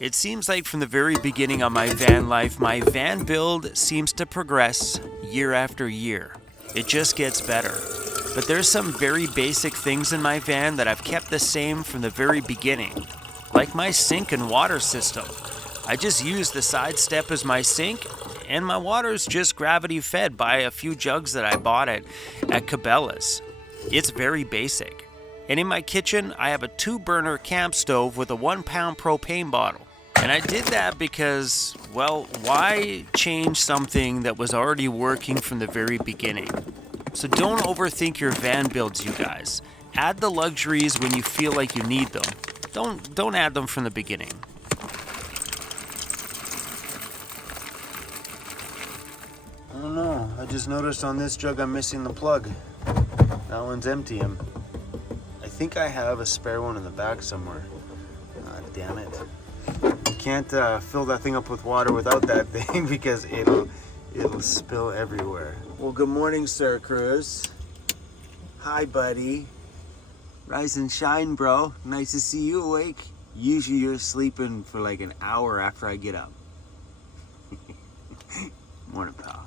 It seems like from the very beginning of my van life, my van build seems to progress year after year. It just gets better. But there's some very basic things in my van that I've kept the same from the very beginning, like my sink and water system. I just use the side step as my sink, and my water is just gravity fed by a few jugs that I bought at Cabela's. It's very basic. And in my kitchen, I have a 2-burner camp stove with a 1-pound propane bottle. And I did that because, well, why change something that was already working from the very beginning? So don't overthink your van builds, you guys. Add the luxuries when you feel like you need them. Don't add them from the beginning. I don't know. I just noticed on this jug I'm missing the plug. That one's empty. I think I have a spare one in the back somewhere. Ah, damn it. You can't fill that thing up with water without that thing because it'll spill everywhere. Well, good morning, Sir Cruz. Hi, buddy. Rise and shine, bro. Nice to see you awake. Usually you're sleeping for like an hour after I get up. Morning, pal.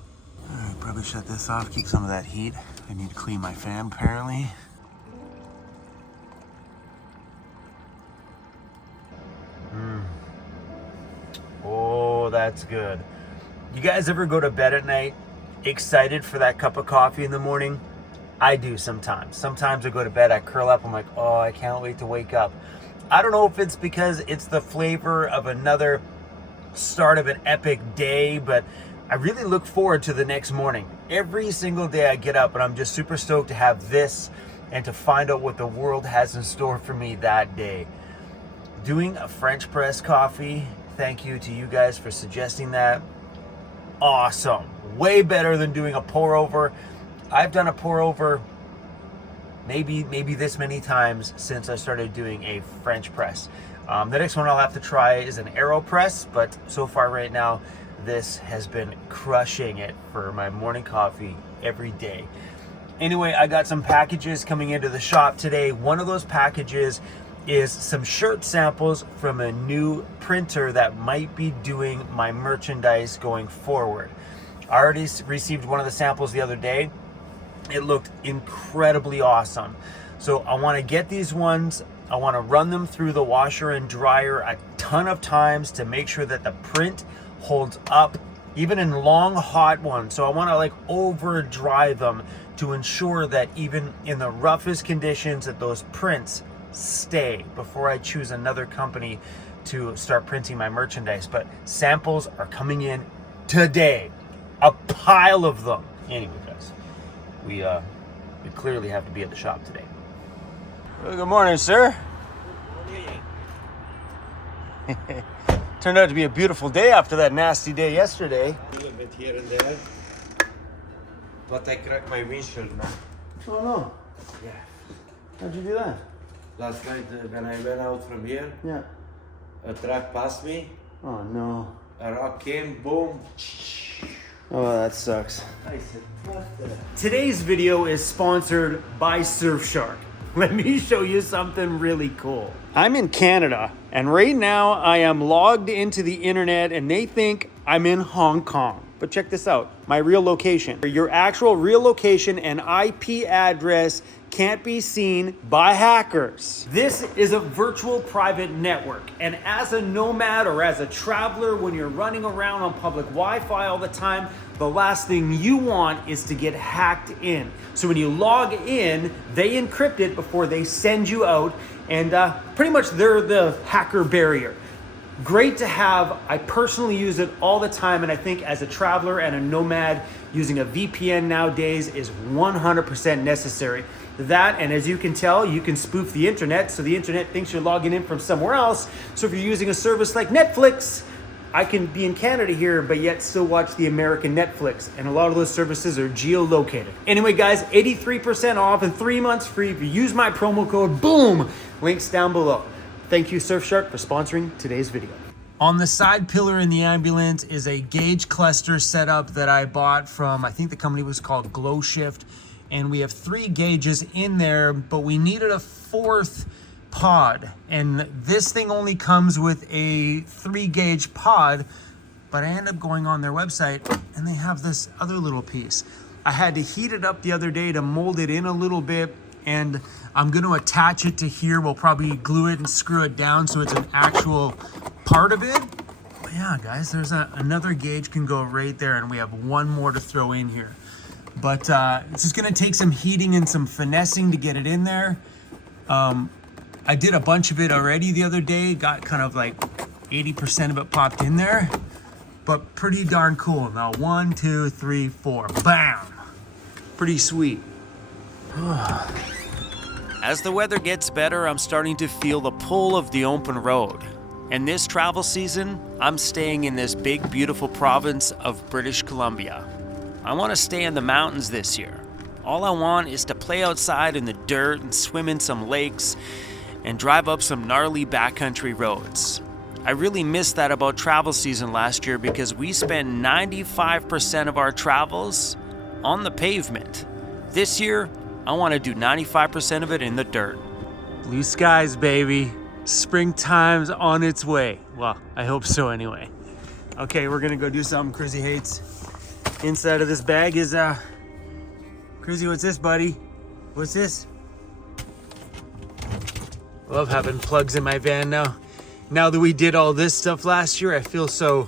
Alright, probably shut this off, keep some of that heat. I need to clean my fan, apparently. Oh, that's good. You guys ever go to bed at night excited for that cup of coffee in the morning? I do sometimes. Sometimes I go to bed, I curl up, I'm like, oh, I can't wait to wake up. I don't know if it's because it's the flavor of another start of an epic day, but I really look forward to the next morning. Every single day I get up and I'm just super stoked to have this and to find out what the world has in store for me that day. Doing a French press coffee, thank you to you guys for suggesting that. Awesome. Way better than doing a pour over. I've done a pour over maybe this many times since I started doing a French press. The next one I'll have to try is an AeroPress, but so far right now, this has been crushing it for my morning coffee every day. Anyway, I got some packages coming into the shop today. One of those packages is some shirt samples from a new printer that might be doing my merchandise going forward. I already received one of the samples the other day. It looked incredibly awesome. So I want to get these ones. I want to run them through the washer and dryer a ton of times to make sure that the print holds up, even in long hot ones. So I want to like over dry them to ensure that even in the roughest conditions that those prints stay before I choose another company to start printing my merchandise. But samples are coming in today, a pile of them. Anyway, guys, we clearly have to be at the shop today. Well, good morning, sir. Turned out to be a beautiful day after that nasty day yesterday. A little bit here and there, but I cracked my windshield now. Oh no. Yeah. How'd you do that? Last night when I went out from here, Yeah. a truck passed me, Oh no. a rock came, boom. Oh, that sucks. I said, what the? Today's video is sponsored by Surfshark. Let me show you something really cool. I'm in Canada, and right now I am logged into the internet and they think I'm in Hong Kong. But check this out, my real location. Your actual real location and IP address can't be seen by hackers. This is a virtual private network, and as a nomad or as a traveler, when you're running around on public Wi-Fi all the time, the last thing you want is to get hacked in. So when you log in, they encrypt it before they send you out, and pretty much they're the hacker barrier. Great to have. I personally use it all the time, and I think as a traveler and a nomad, using a VPN nowadays is 100% necessary. That, and as you can tell, you can spoof the internet, so the internet thinks you're logging in from somewhere else. So if you're using a service like Netflix, I can be in Canada here, but yet still watch the American Netflix, and a lot of those services are geolocated. Anyway, guys, 83% off and 3 months free if you use my promo code, boom, links down below. Thank you, Surfshark, for sponsoring today's video. On the side pillar in the ambulance is a gauge cluster setup that I bought from, I think the company was called Glow Shift, and we have 3 gauges in there, but we needed a 4th pod, and this thing only comes with a 3-gauge pod, but I end up going on their website and they have this other little piece. I had to heat it up the other day to mold it in a little bit, and I'm going to attach it to here. We'll probably glue it and screw it down so it's an actual part of it. But yeah, guys, there's another gauge can go right there, and we have one more to throw in here. But it's just going to take some heating and some finessing to get it in there. I did a bunch of it already the other day, got kind of like 80% of it popped in there, but pretty darn cool. Now 1, 2, 3, 4, bam! Pretty sweet. As the weather gets better, I'm starting to feel the pull of the open road. And this travel season, I'm staying in this big, beautiful province of British Columbia. I want to stay in the mountains this year. All I want is to play outside in the dirt and swim in some lakes and drive up some gnarly backcountry roads. I really missed that about travel season last year because we spent 95% of our travels on the pavement. This year, I want to do 95% of it in the dirt. Blue skies, baby. Springtime's on its way. Well, I hope so anyway. Okay, we're gonna go do something Crizzy hates. Inside of this bag is, Crizzy, what's this, buddy? What's this? Love having plugs in my van now. Now that we did all this stuff last year, it feels so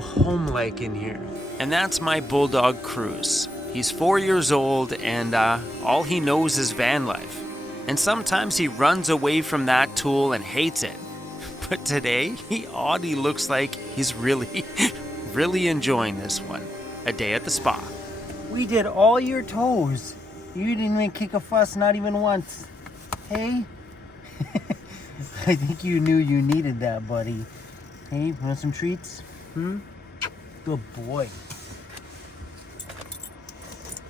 home-like in here. And that's my bulldog, Cruz. He's 4 years old, and all he knows is van life. And sometimes he runs away from that tool and hates it. But today, he oddly looks like he's really, really enjoying this one. A day at the spa. We did all your toes. You didn't even kick a fuss, not even once. Hey? I think you knew you needed that, buddy. Hey, want some treats? Good boy.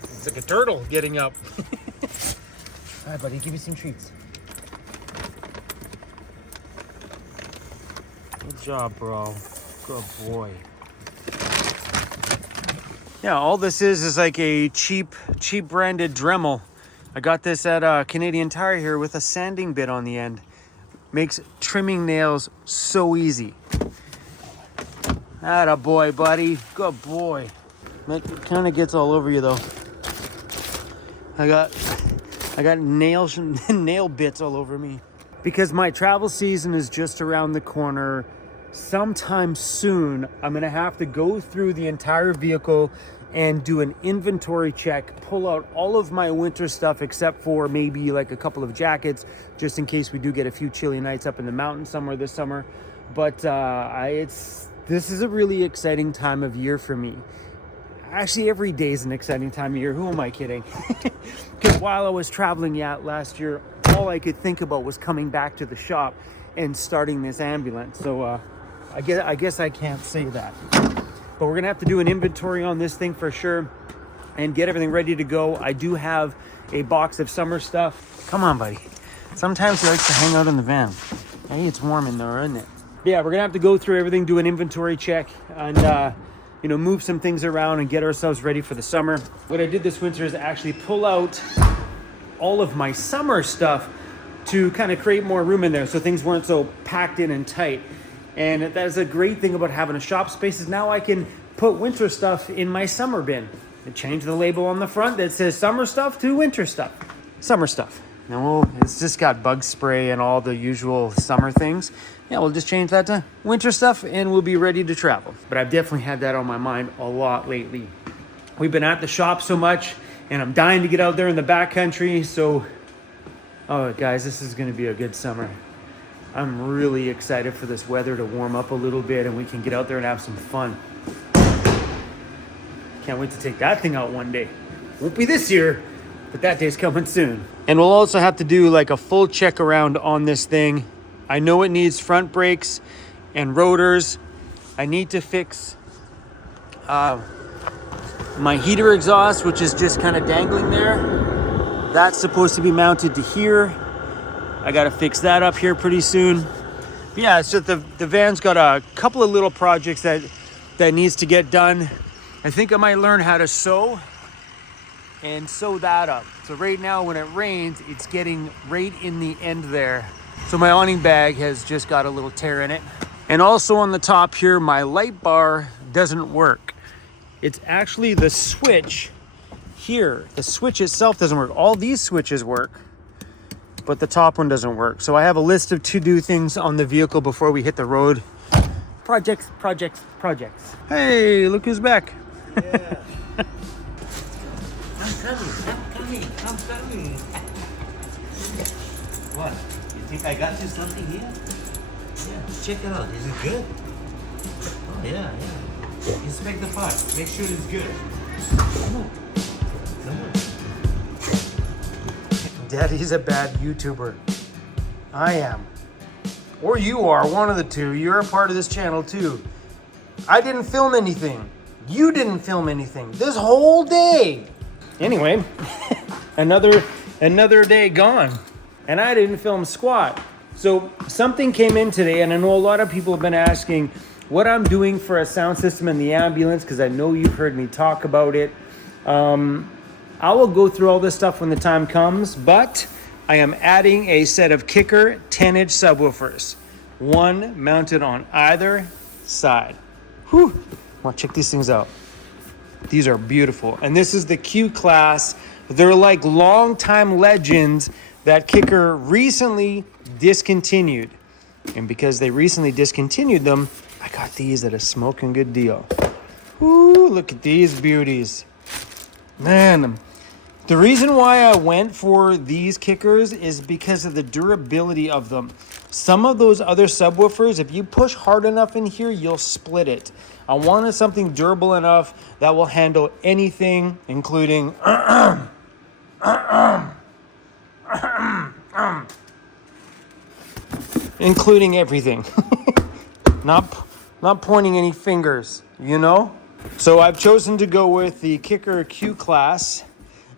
It's like a turtle getting up. All right, buddy, give me some treats. Good job, bro. Good boy. Yeah, all this is like a cheap branded Dremel. I got this at Canadian Tire here with a sanding bit on the end. Makes trimming nails so easy. Atta boy, buddy. Good boy. That kind of gets all over you though. I got nail bits all over me. Because my travel season is just around the corner. Sometime soon, I'm gonna have to go through the entire vehicle and do an inventory check, pull out all of my winter stuff except for maybe like a couple of jackets, just in case we do get a few chilly nights up in the mountains somewhere this summer. But this is a really exciting time of year for me. Actually, every day is an exciting time of year. Who am I kidding? Because while I was traveling last year, all I could think about was coming back to the shop and starting this ambulance. So I guess I can't say that. But we're gonna have to do an inventory on this thing for sure and get everything ready to go. I do have a box of summer stuff. Come on, buddy. Sometimes he likes to hang out in the van. Hey, it's warm in there, isn't it? Yeah, we're gonna have to go through everything, do an inventory check, and move some things around and get ourselves ready for the summer. What I did this winter is actually pull out all of my summer stuff to kind of create more room in there so things weren't so packed in and tight. And that's a great thing about having a shop space is now I can put winter stuff in my summer bin. And change the label on the front that says summer stuff to winter stuff. Summer stuff. No, it's just got bug spray and all the usual summer things. Yeah, we'll just change that to winter stuff and we'll be ready to travel. But I've definitely had that on my mind a lot lately. We've been at the shop so much and I'm dying to get out there in the backcountry. So, oh guys, this is gonna be a good summer. I'm really excited for this weather to warm up a little bit and we can get out there and have some fun. Can't wait to take that thing out one day. Won't be this year, but that day's coming soon. And we'll also have to do like a full check around on this thing. I know it needs front brakes and rotors. I need to fix my heater exhaust, which is just kind of dangling there. That's supposed to be mounted to here. I gotta fix that up here pretty soon. But yeah, so the van's got a couple of little projects that needs to get done. I think I might learn how to sew and sew that up. So right now when it rains, it's getting right in the end there. So my awning bag has just got a little tear in it. And also on the top here, my light bar doesn't work. It's actually the switch here. The switch itself doesn't work. All these switches work, but the top one doesn't work. So I have a list of to-do things on the vehicle before we hit the road. Projects, projects, projects. Hey, look who's back. Yeah. I'm coming. What? You think I got you something here? Yeah, check it out. Is it good? Oh, yeah. Inspect the part. Make sure it's good. Come on. Daddy's a bad YouTuber. I am. Or you are, one of the two. You're a part of this channel too. I didn't film anything. You didn't film anything this whole day. Anyway, another day gone. And I didn't film squat. So something came in today, and I know a lot of people have been asking what I'm doing for a sound system in the ambulance, because I know you've heard me talk about it. I will go through all this stuff when the time comes, but I am adding a set of Kicker 10-inch subwoofers, one mounted on either side. Whew. Well, check these things out. These are beautiful. And this is the Q class. They're like longtime legends that Kicker recently discontinued. And because they recently discontinued them, I got these at a smoking good deal. Ooh, look at these beauties. Man, the reason why I went for these Kickers is because of the durability of them. Some of those other subwoofers, if you push hard enough in here, you'll split it. I wanted something durable enough that will handle anything, including including everything. Not pointing any fingers, you know? So I've chosen to go with the Kicker Q class.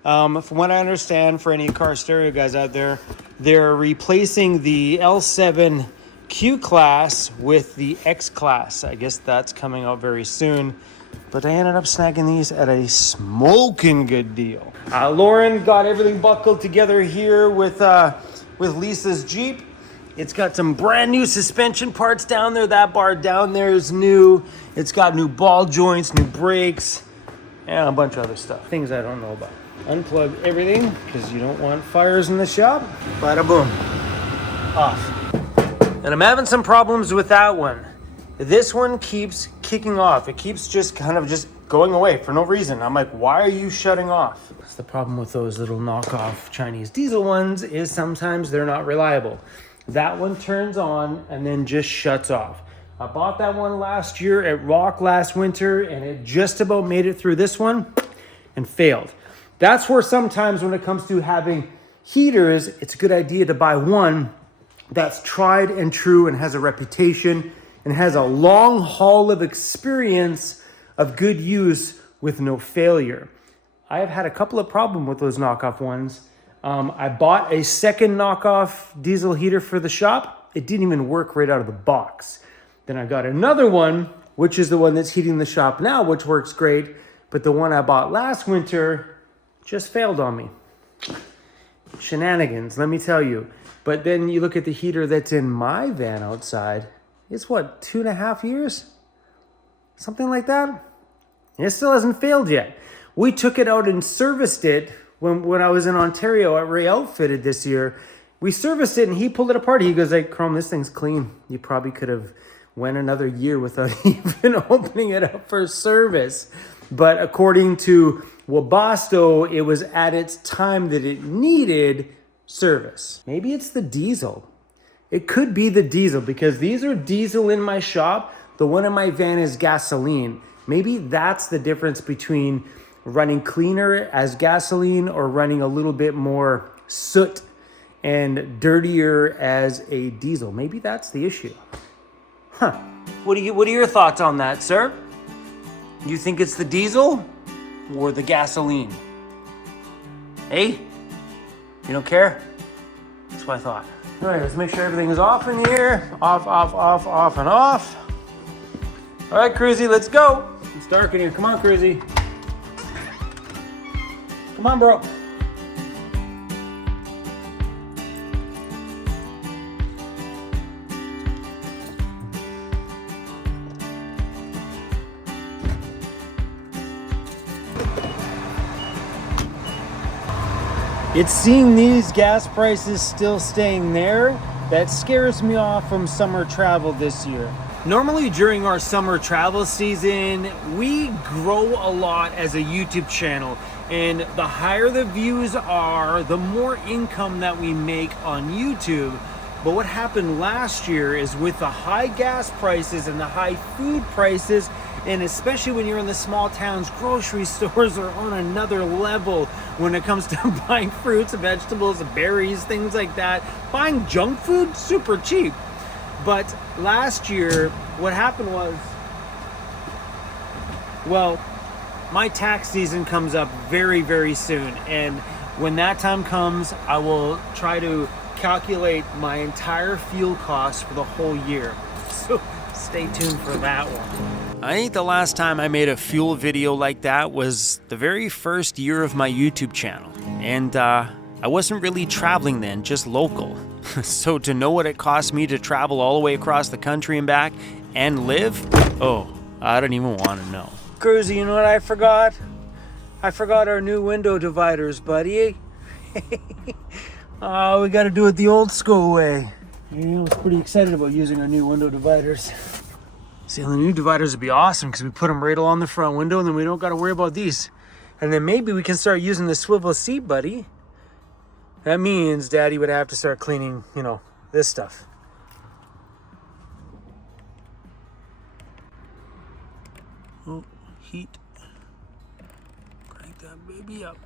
From what I understand, for any car stereo guys out there, they're replacing the L7 Q class with the X class. I guess that's coming out very soon. But I ended up snagging these at a smoking good deal. Lauren got everything buckled together here with Lisa's Jeep. It's got some brand new suspension parts down there. That bar down there is new. It's got new ball joints, new brakes, and a bunch of other stuff. Things I don't know about. Unplug everything because you don't want fires in the shop. Bada boom. Off. And I'm having some problems with that one. This one keeps kicking off. It keeps just kind of just going away for no reason. I'm like, why are you shutting off? That's the problem with those little knockoff Chinese diesel ones, is sometimes they're not reliable. That one turns on and then just shuts off. I bought that one last year at Rock last winter, and it just about made it through this one and failed. That's where sometimes when it comes to having heaters, it's a good idea to buy one that's tried and true and has a reputation and has a long haul of experience of good use with no failure. I have had a couple of problems with those knockoff ones. I bought a second knockoff diesel heater for the shop. It didn't even work right out of the box. Then I got another one, which is the one that's heating the shop now, which works great. But the one I bought last winter just failed on me. Shenanigans, let me tell you. But then you look at the heater that's in my van outside. It's what, 2.5 years? Something like that? It still hasn't failed yet. We took it out and serviced it when I was in Ontario at Ray Outfitted this year. We serviced it and he pulled it apart. He goes like, Chrome, this thing's clean. You probably could have went another year without even opening it up for service. But according to Webasto, it was at its time that it needed service. Maybe it's the diesel. It could be the diesel because these are diesel in my shop. The one in my van is gasoline. Maybe that's the difference between running cleaner as gasoline or running a little bit more soot and dirtier as a diesel. Maybe that's the issue. Huh. What are your thoughts on that, sir? You think it's the diesel or the gasoline? Hey? You don't care? That's what I thought. All right, let's make sure everything is off in here. Off, and off. All right, Cruzy, let's go. It's dark in here. Come on, Cruzy. Come on, bro. It's seeing these gas prices still staying there that scares me off from summer travel this year. Normally during our summer travel season, we grow a lot as a YouTube channel, and the higher the views are, the more income that we make on YouTube. But what happened last year is with the high gas prices and the high food prices, and especially when you're in the small towns, grocery stores are on another level when it comes to buying fruits, vegetables, berries, things like that. Buying junk food, super cheap. But last year, what happened was, well, my tax season comes up very, very soon. And when that time comes, I will try to calculate my entire fuel costs for the whole year. So stay tuned for that one. I think the last time I made a fuel video like that was the very first year of my YouTube channel. And I wasn't really traveling then, just local. So to know what it cost me to travel all the way across the country and back and live, oh, I don't even want to know. Cruzy, you know what I forgot? I forgot our new window dividers, buddy. Oh, we got to do it the old school way. I was pretty excited about using our new window dividers. See, the new dividers would be awesome because we put them right along the front window, and then we don't got to worry about these. And then maybe we can start using the swivel seat, buddy. That means Daddy would have to start cleaning, you know, this stuff. Oh, heat. Crank that baby up.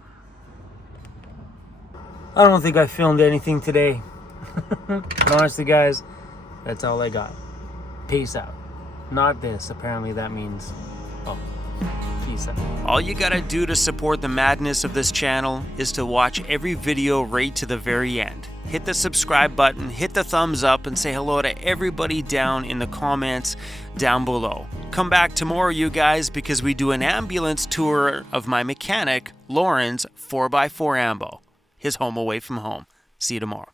I don't think I filmed anything today. Honestly, guys, that's all I got. Peace out. Not this. Apparently that means, oh, peace out. All you gotta do to support the madness of this channel is to watch every video right to the very end. Hit the subscribe button, hit the thumbs up, and say hello to everybody down in the comments down below. Come back tomorrow, you guys, because we do an ambulance tour of my mechanic, Lauren's 4x4 Ambo, his home away from home. See you tomorrow.